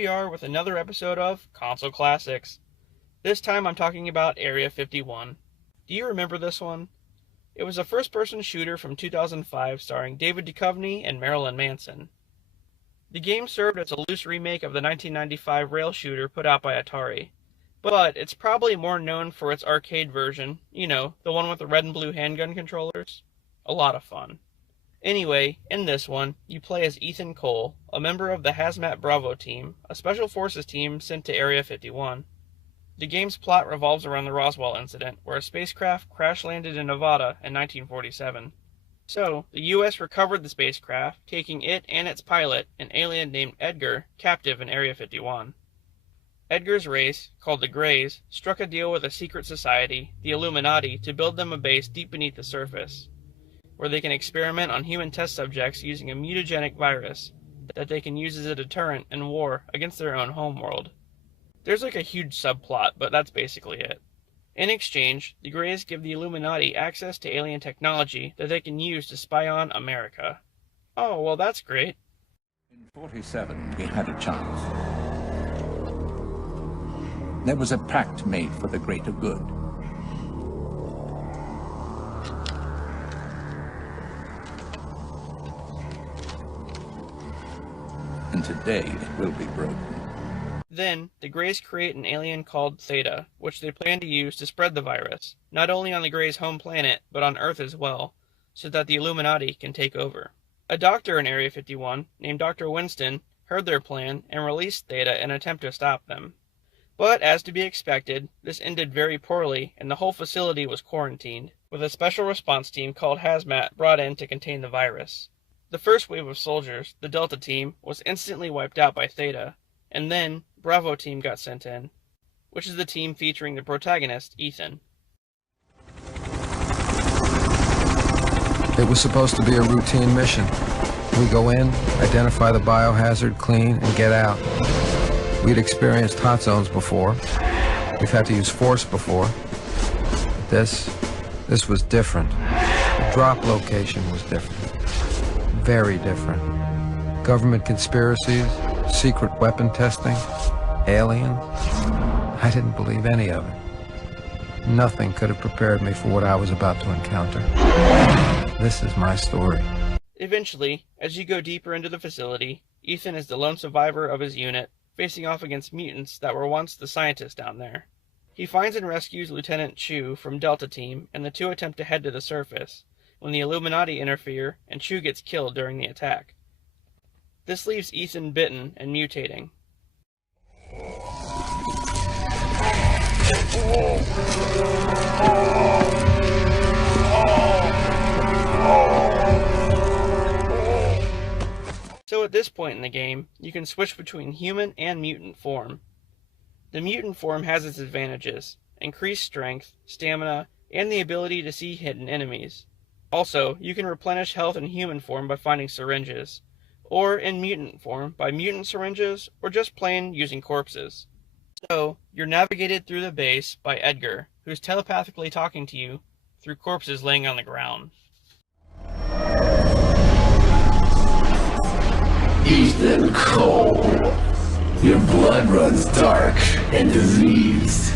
we are with another episode of Console Classics. This time I'm talking about Area 51. Do you remember this one? It was a first-person shooter from 2005 starring David Duchovny and Marilyn Manson. The game served as a loose remake of the 1995 rail shooter put out by Atari, but it's probably more known for its arcade version, the one with the red and blue handgun controllers. A lot of fun. Anyway, in this one, you play as Ethan Cole, a member of the Hazmat Bravo team, a special forces team sent to Area 51. The game's plot revolves around the Roswell incident, where a spacecraft crash-landed in Nevada in 1947. So, the U.S. recovered the spacecraft, taking it and its pilot, an alien named Edgar, captive in Area 51. Edgar's race, called the Greys, struck a deal with a secret society, the Illuminati, to build them a base deep beneath the surface, where they can experiment on human test subjects using a mutagenic virus that they can use as a deterrent in war against their own homeworld. There's like a huge subplot, but that's basically it. In exchange, the Greys give the Illuminati access to alien technology that they can use to spy on America. Oh, well that's great. In 47, we had a chance. There was a pact made for the greater good. And today it will be broken. Then, the Greys create an alien called Theta, which they plan to use to spread the virus, not only on the Greys' home planet, but on Earth as well, so that the Illuminati can take over. A doctor in Area 51, named Dr. Winston, heard their plan and released Theta in an attempt to stop them. But, as to be expected, this ended very poorly, and the whole facility was quarantined, with a special response team called Hazmat brought in to contain the virus. The first wave of soldiers, the Delta team, was instantly wiped out by Theta, and then Bravo team got sent in, which is the team featuring the protagonist, Ethan. It was supposed to be a routine mission. We go in, identify the biohazard, clean, and get out. We'd experienced hot zones before. We've had to use force before. But this was different. The drop location was different. Very different. Government conspiracies, secret weapon testing, aliens. I didn't believe any of it. Nothing could have prepared me for what I was about to encounter. This is my story. Eventually, as you go deeper into the facility, Ethan is the lone survivor of his unit, facing off against mutants that were once the scientists down there. He finds and rescues Lieutenant Chu from Delta Team, and the two attempt to head to the surface, when the Illuminati interfere and Chu gets killed during the attack. This leaves Ethan bitten and mutating. So at this point in the game, you can switch between human and mutant form. The mutant form has its advantages: increased strength, stamina, and the ability to see hidden enemies. Also, you can replenish health in human form by finding syringes, or in mutant form by mutant syringes, or just plain using corpses. So, you're navigated through the base by Edgar, who's telepathically talking to you through corpses laying on the ground. Ethan Cole, your blood runs dark and diseased.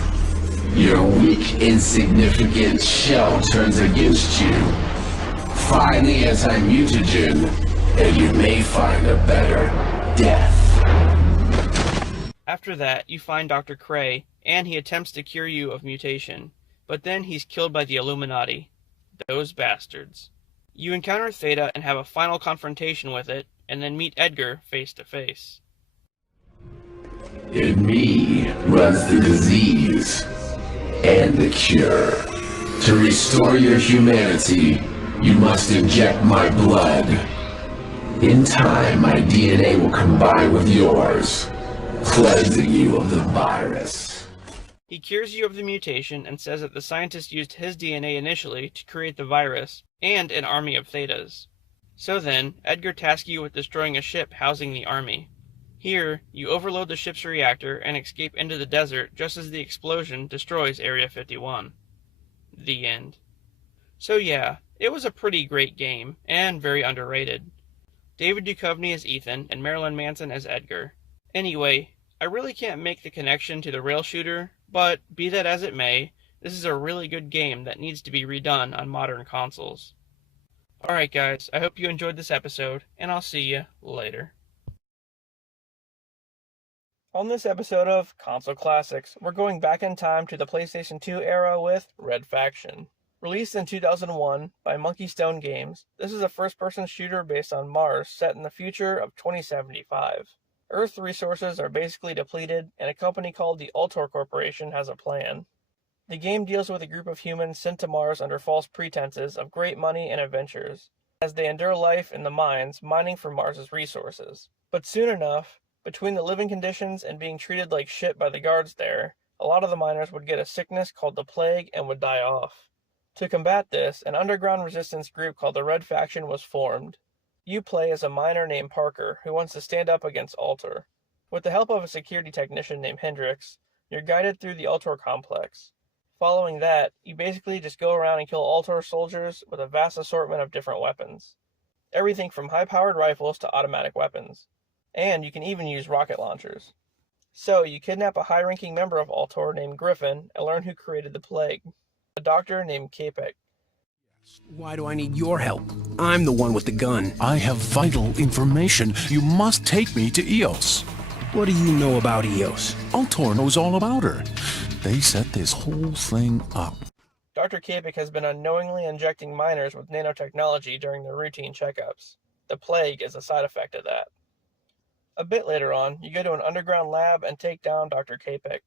Your weak, insignificant shell turns against you. Find the anti-mutagen, and you may find a better death. After that, you find Dr. Cray, and he attempts to cure you of mutation, but then he's killed by the Illuminati. Those bastards. You encounter Theta and have a final confrontation with it, and then meet Edgar face to face. In me runs the disease and the cure. To restore your humanity, you must inject my blood. In time, my DNA will combine with yours, cleansing you of the virus. He cures you of the mutation and says that the scientist used his DNA initially to create the virus and an army of Thetas. So then, Edgar tasks you with destroying a ship housing the army. Here, you overload the ship's reactor and escape into the desert just as the explosion destroys Area 51. The end. So yeah, it was a pretty great game, and very underrated. David Duchovny as Ethan, and Marilyn Manson as Edgar. Anyway, I really can't make the connection to the rail shooter, but be that as it may, this is a really good game that needs to be redone on modern consoles. Alright guys, I hope you enjoyed this episode, and I'll see you later. On this episode of Console Classics, we're going back in time to the PlayStation 2 era with Red Faction. Released in 2001 by Monkey Stone Games, this is a first-person shooter based on Mars set in the future of 2075. Earth's resources are basically depleted, and a company called the Ultor Corporation has a plan. The game deals with a group of humans sent to Mars under false pretenses of great money and adventures, as they endure life in the mines mining for Mars's resources. But soon enough, between the living conditions and being treated like shit by the guards there, a lot of the miners would get a sickness called the plague and would die off. To combat this, an underground resistance group called the Red Faction was formed. You play as a miner named Parker who wants to stand up against Ultor. With the help of a security technician named Hendrix, you're guided through the Ultor complex. Following that, you basically just go around and kill Ultor soldiers with a vast assortment of different weapons. Everything from high-powered rifles to automatic weapons. And you can even use rocket launchers. So, you kidnap a high-ranking member of Ultor named Griffin and learn who created the plague. A doctor named Capek. Why do I need your help? I'm the one with the gun. I have vital information. You must take me to EOS. What do you know about EOS? Ultor knows all about her. They set this whole thing up. Dr. Capek has been unknowingly injecting miners with nanotechnology during their routine checkups. The plague is a side effect of that. A bit later on, you go to an underground lab and take down Dr. Capek.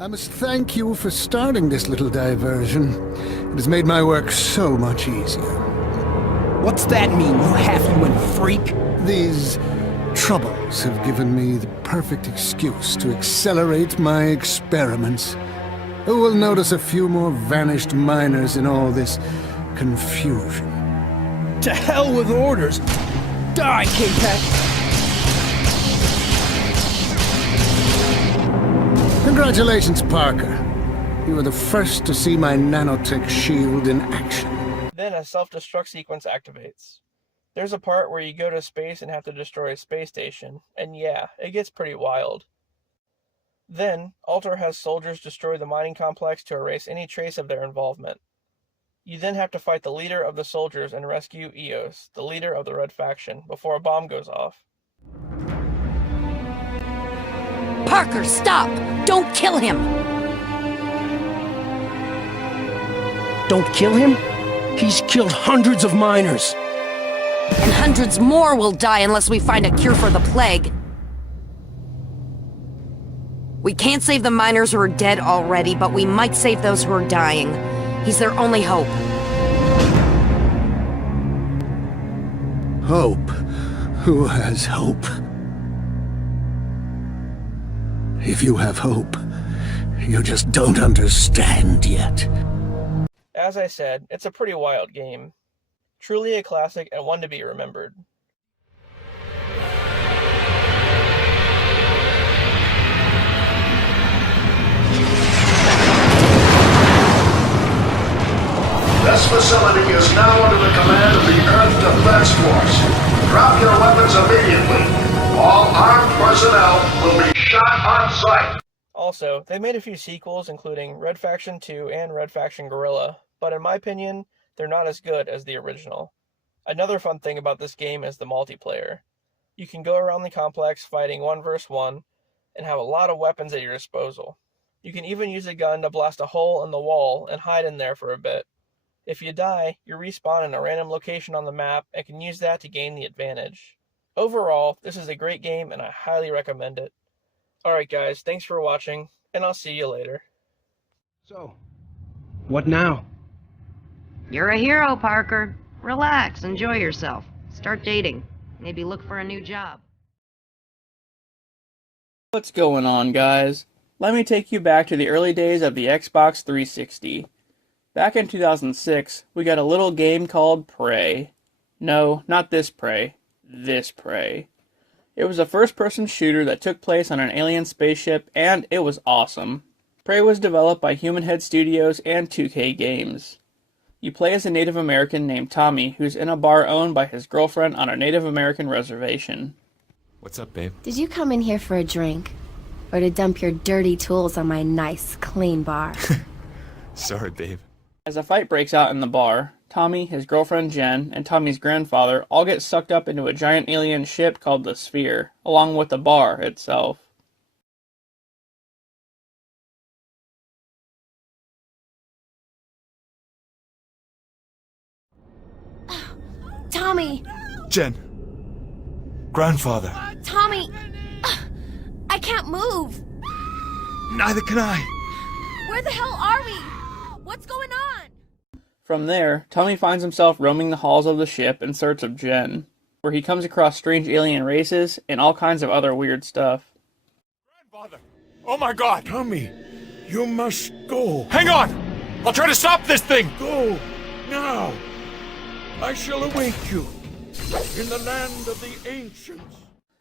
I must thank you for starting this little diversion. It has made my work so much easier. What's that mean, you half-human freak? These troubles have given me the perfect excuse to accelerate my experiments. Who will notice a few more vanished miners in all this confusion? To hell with orders! Die, Capek! Congratulations, Parker. You were the first to see my nanotech shield in action. Then a self-destruct sequence activates. There's a part where you go to space and have to destroy a space station, and yeah, it gets pretty wild. Then, Ultor has soldiers destroy the mining complex to erase any trace of their involvement. You then have to fight the leader of the soldiers and rescue Eos, the leader of the Red Faction, before a bomb goes off. Parker, stop! Don't kill him! Don't kill him? He's killed hundreds of miners. And hundreds more will die unless we find a cure for the plague. We can't save the miners who are dead already, but we might save those who are dying. He's their only hope. Hope? Who has hope? If you have hope, you just don't understand yet. As I said, it's a pretty wild game. Truly a classic and one to be remembered. This facility is now under the command of the Earth Defense Force. Drop your weapons immediately. All armed personnel will be shot on sight. Also, they made a few sequels including Red Faction 2 and Red Faction Guerrilla, but in my opinion, they're not as good as the original. Another fun thing about this game is the multiplayer. You can go around the complex fighting 1 versus 1 and have a lot of weapons at your disposal. You can even use a gun to blast a hole in the wall and hide in there for a bit. If you die, you respawn in a random location on the map and can use that to gain the advantage. Overall, this is a great game and I highly recommend it. Alright guys, thanks for watching, and I'll see you later. So, what now? You're a hero, Parker. Relax, enjoy yourself. Start dating. Maybe look for a new job. What's going on, guys? Let me take you back to the early days of the Xbox 360. Back in 2006, we got a little game called Prey. No, not this Prey. This Prey. It was a first-person shooter that took place on an alien spaceship, and it was awesome. Prey was developed by Human Head Studios and 2K Games. You play as a Native American named Tommy, who's in a bar owned by his girlfriend on a Native American reservation. What's up, babe? Did you come in here for a drink? Or to dump your dirty tools on my nice, clean bar? Sorry, babe. As a fight breaks out in the bar, Tommy, his girlfriend Jen, and Tommy's grandfather all get sucked up into a giant alien ship called the Sphere, along with the bar itself. Tommy! Jen! Grandfather! Tommy! I can't move! Neither can I! Where the hell are we? What's going on? From there, Tommy finds himself roaming the halls of the ship in search of Jen, where he comes across strange alien races and all kinds of other weird stuff. Grandfather! Oh my god! Tommy, you must go. Hang on! I'll try to stop this thing! Go now. I shall await you in the land of the ancients.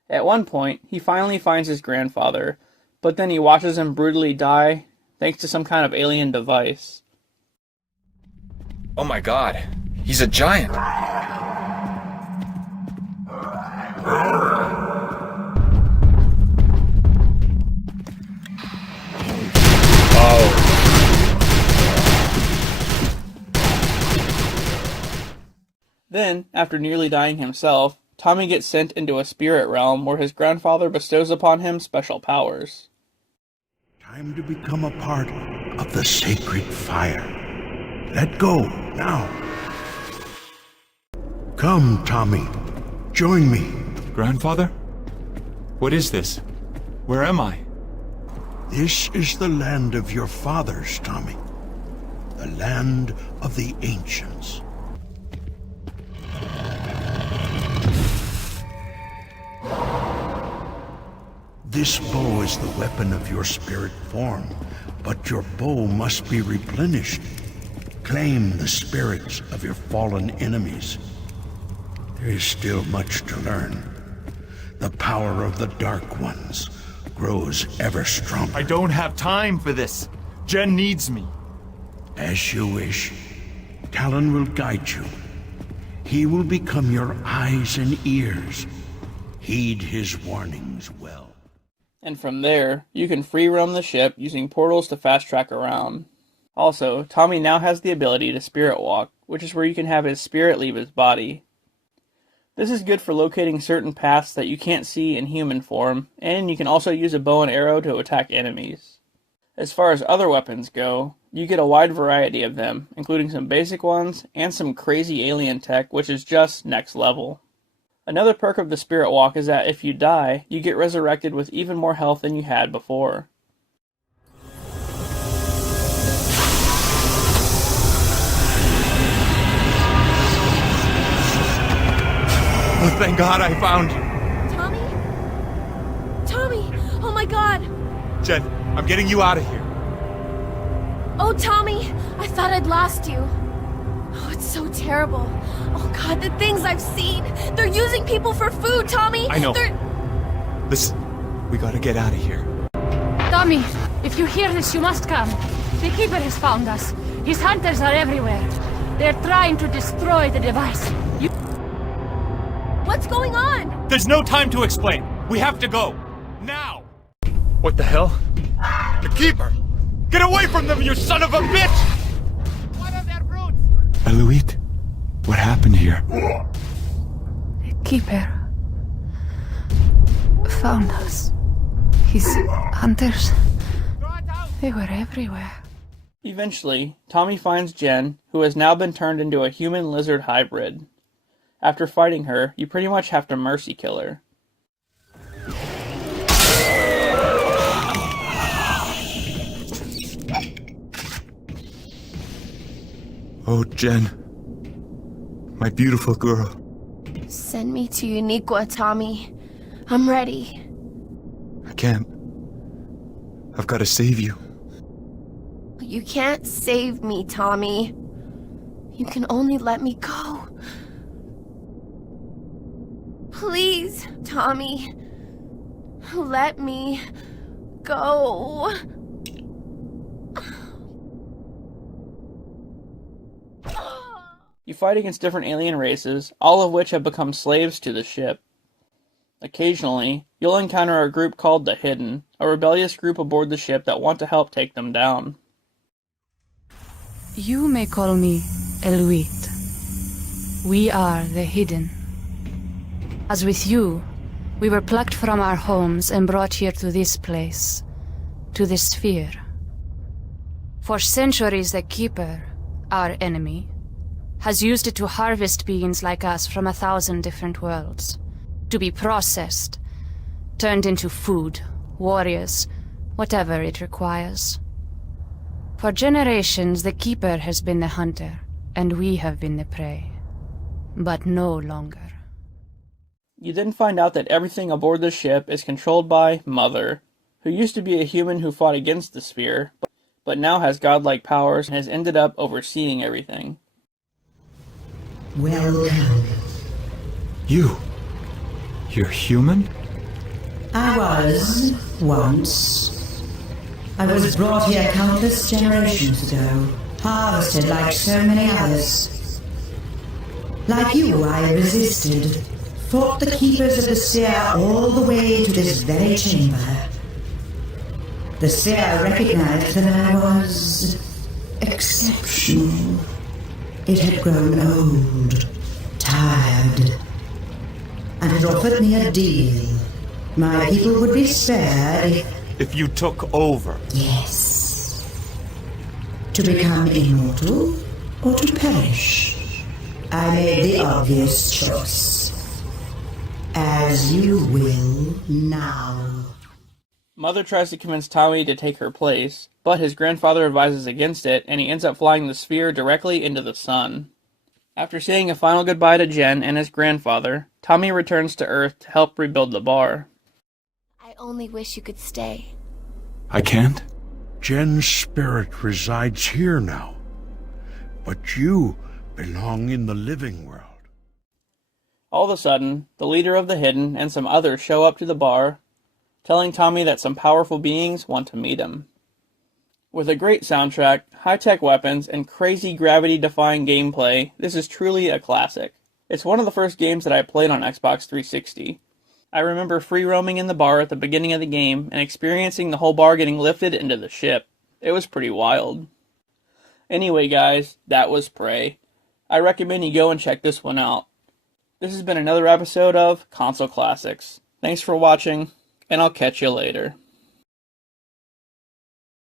At one point, he finally finds his grandfather, but then he watches him brutally die thanks to some kind of alien device. Oh my god, he's a giant! Then, after nearly dying himself, Tommy gets sent into a spirit realm where his grandfather bestows upon him special powers. Time to become a part of the sacred fire. Let go now. Come, Tommy. Join me. Grandfather? What is this? Where am I? This is the land of your fathers, Tommy. The land of the ancients. This bow is the weapon of your spirit form, but your bow must be replenished. Claim the spirits of your fallen enemies. There is still much to learn. The power of the Dark Ones grows ever stronger. I don't have time for this. Jen needs me. As you wish. Talon will guide you. He will become your eyes and ears. Heed his warnings well. And from there, you can free roam the ship using portals to fast track around. Also, Tommy now has the ability to spirit walk, which is where you can have his spirit leave his body. This is good for locating certain paths that you can't see in human form, and you can also use a bow and arrow to attack enemies. As far as other weapons go, you get a wide variety of them, including some basic ones, and some crazy alien tech, which is just next level. Another perk of the Spirit Walk is that if you die, you get resurrected with even more health than you had before. Oh, thank God I found you. Tommy? Tommy! Oh my god! Jen, I'm getting you out of here. Oh, Tommy! I thought I'd lost you. Oh, it's so terrible. Oh god, the things I've seen! They're using people for food, Tommy! I know. They're... Listen, we gotta get out of here. Tommy, if you hear this, you must come. The Keeper has found us. His hunters are everywhere. They're trying to destroy the device. What's going on? There's no time to explain. We have to go. Now! What the hell? The Keeper! Get away from them, you son of a bitch! What are their brutes? Eloise, what happened here? The Keeper found us. His hunters, they were everywhere. Eventually, Tommy finds Jen, who has now been turned into a human-lizard hybrid. After fighting her, you pretty much have to mercy kill her. Oh, Jen. My beautiful girl. Send me to Uniqua, Tommy. I'm ready. I can't. I've got to save you. You can't save me, Tommy. You can only let me go. Please, Tommy. Let me go. You fight against different alien races, all of which have become slaves to the ship. Occasionally, you'll encounter a group called the Hidden, a rebellious group aboard the ship that want to help take them down. You may call me Eluit. We are the Hidden. As with you, we were plucked from our homes and brought here to this place, to the sphere. For centuries, the Keeper, our enemy, has used it to harvest beings like us from 1,000 different worlds, to be processed, turned into food, warriors, whatever it requires. For generations, the Keeper has been the hunter, and we have been the prey. But no longer. You then find out that everything aboard the ship is controlled by Mother, who used to be a human who fought against the sphere, but now has godlike powers and has ended up overseeing everything. Welcome. You're human? I was, once. I was brought here countless generations ago, harvested like so many others. Like you, I resisted, fought the keepers of the sphere all the way to this very chamber. The sphere recognized that I was exceptional. It had grown old, tired, and had offered me a deal. My people would be spared If you took over. Yes. To become immortal or to perish. I made the obvious choice. As you will now. Mother tries to convince Tommy to take her place, but his grandfather advises against it, and he ends up flying the sphere directly into the sun. After saying a final goodbye to Jen and his grandfather, Tommy returns to Earth to help rebuild the bar. I only wish you could stay. I can't? Jen's spirit resides here now, but you belong in the living world. All of a sudden, the leader of the Hidden and some others show up to the bar, telling Tommy that some powerful beings want to meet him. With a great soundtrack, high-tech weapons, and crazy gravity-defying gameplay, this is truly a classic. It's one of the first games that I played on Xbox 360. I remember free roaming in the bar at the beginning of the game and experiencing the whole bar getting lifted into the ship. It was pretty wild. Anyway guys, that was Prey. I recommend you go and check this one out. This has been another episode of Console Classics. Thanks for watching, and I'll catch you later.